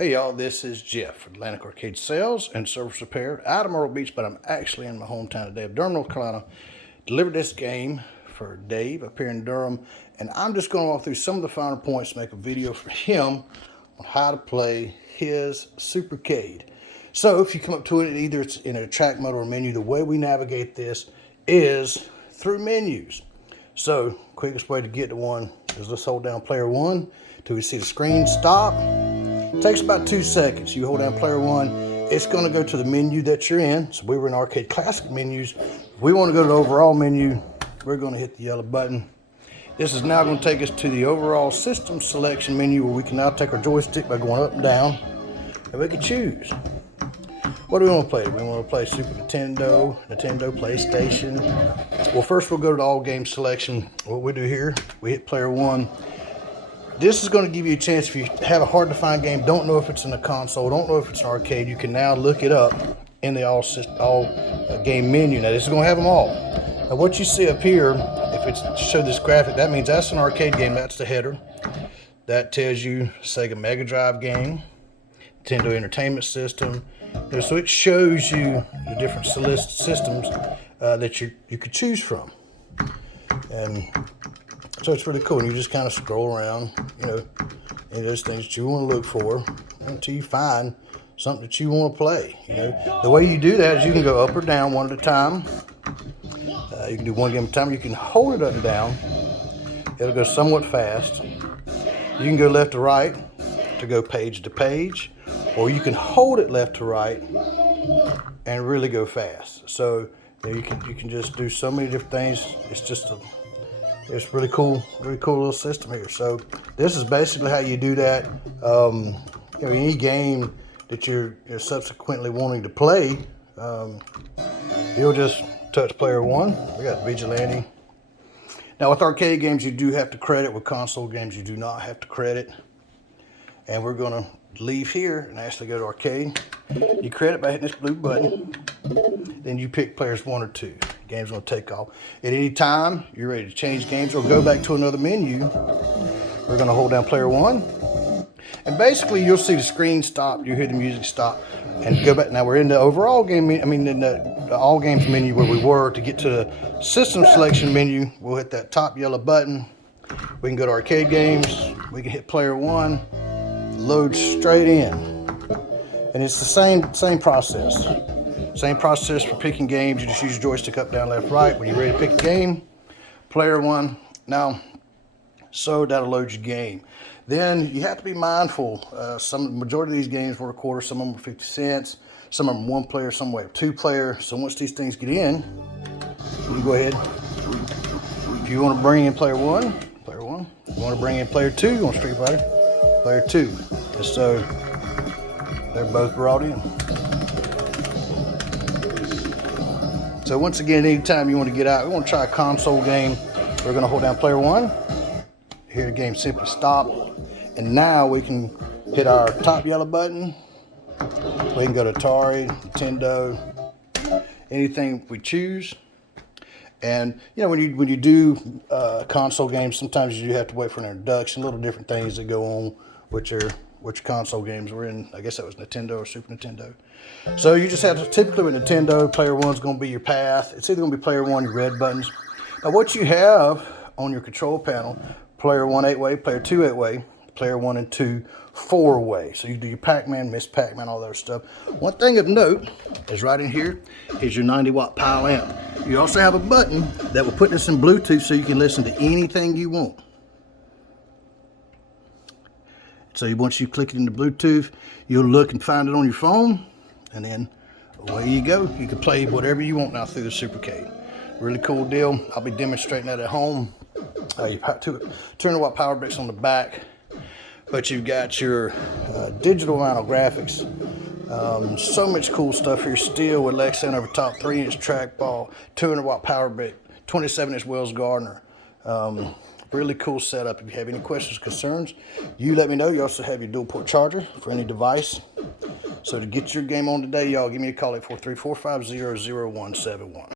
Hey y'all, this is Jeff from Atlantic Arcade Sales and Service Repair out of Myrtle Beach, but I'm actually in my hometown today of Durham, North Carolina. Delivered this game for Dave up here in Durham, and I'm just going to walk through some of the finer points to make a video for him on how to play his Supercade. So if you come up to it, either it's in a track mode or a menu, the way we navigate this is through menus. So quickest way to get to one is let's hold down player one till we see the screen stop. It takes about 2 seconds. You hold down player one, it's going to go to the menu that you're in. So we were in Arcade Classic menus. If we want to go to the overall menu, we're going to hit the yellow button. This is now going to take us to the overall system selection menu, where we can now take our joystick by going up and down, and we can choose. What do we want to play? Do we want to play Super Nintendo, PlayStation? Well, first we'll go to the all game selection. What we do here, we hit player one. This is going to give you a chance, if you have a hard to find game, don't know if it's in a console, don't know if it's an arcade, you can now look it up in the all game menu. Now this is going to have them all. Now what you see up here, if it's show this graphic, that means that's an arcade game, that's the header. That tells you Sega Mega Drive game, Nintendo Entertainment System. So it shows you the different systems that you could choose from. And so it's really cool. And you just kind of scroll around, and those things that you want to look for until you find something that you want to play. The way you do that is you can go up or down one at a time. You can do one game at a time. You can hold it up and down. It'll go somewhat fast. You can go left to right to go page to page, or you can hold it left to right and really go fast. So you can just do so many different things. It's really cool little system here. So this is basically how you do that. Any game that you're subsequently wanting to play, you'll just touch player one. We got Vigilante. Now with arcade games, you do have to credit. With console games, you do not have to credit. And we're gonna leave here and actually go to arcade. You credit by hitting this blue button. Then you pick players 1 or 2. The game's gonna take off. At any time you're ready to change games or go back to another menu, we're gonna hold down player 1. And basically you'll see the screen stop, you hear the music stop, and go back. Now we're in the overall game, in the all games menu where we were. To get to the system selection menu, we'll hit that top yellow button. We can go to arcade games, we can hit player 1, load straight in. And it's the same process. Same process for picking games. You just use your joystick up, down, left, right. When you're ready to pick a game, player 1. Now, so that'll load your game. Then you have to be mindful. Majority of these games were a quarter, some of them were 50 cents, some of them 1 player, some were 2 player. So once these things get in, you go ahead. If you want to bring in player 1, player 1. If you want to bring in player 2, you want Street Fighter, player 2. And so they're both brought in. So once again, anytime you want to get out, we want to try a console game, we're going to hold down player 1. Here the game simply stop. And now we can hit our top yellow button. We can go to Atari, Nintendo, anything we choose. And when you do console games, sometimes you have to wait for an introduction, little different things that go on which console games we're in. I guess that was Nintendo or Super Nintendo. So you just have to, typically with Nintendo, player 1's going to be your path. It's either going to be player 1, your red buttons. Now what you have on your control panel, player 1 8-way, player 2 8-way, player 1 and 2 4-way. So you do your Pac-Man, Miss Pac-Man, all that stuff. One thing of note is right in here is your 90-watt pile amp. You also have a button that will put this in Bluetooth so you can listen to anything you want. So once you click it into Bluetooth, you'll look and find it on your phone, and then away you go. You can play whatever you want now through the Supercade. Really cool deal. I'll be demonstrating that at home. You have 200-watt power bricks on the back, but you've got your digital vinyl graphics. So much cool stuff here still with Lexan over top, 3-inch trackball, 200-watt power brick, 27-inch Wells Gardner. Really cool setup. If you have any questions or concerns, you let me know. You also have your dual port charger for any device. So to get your game on today, y'all give me a call at 434-500-0171.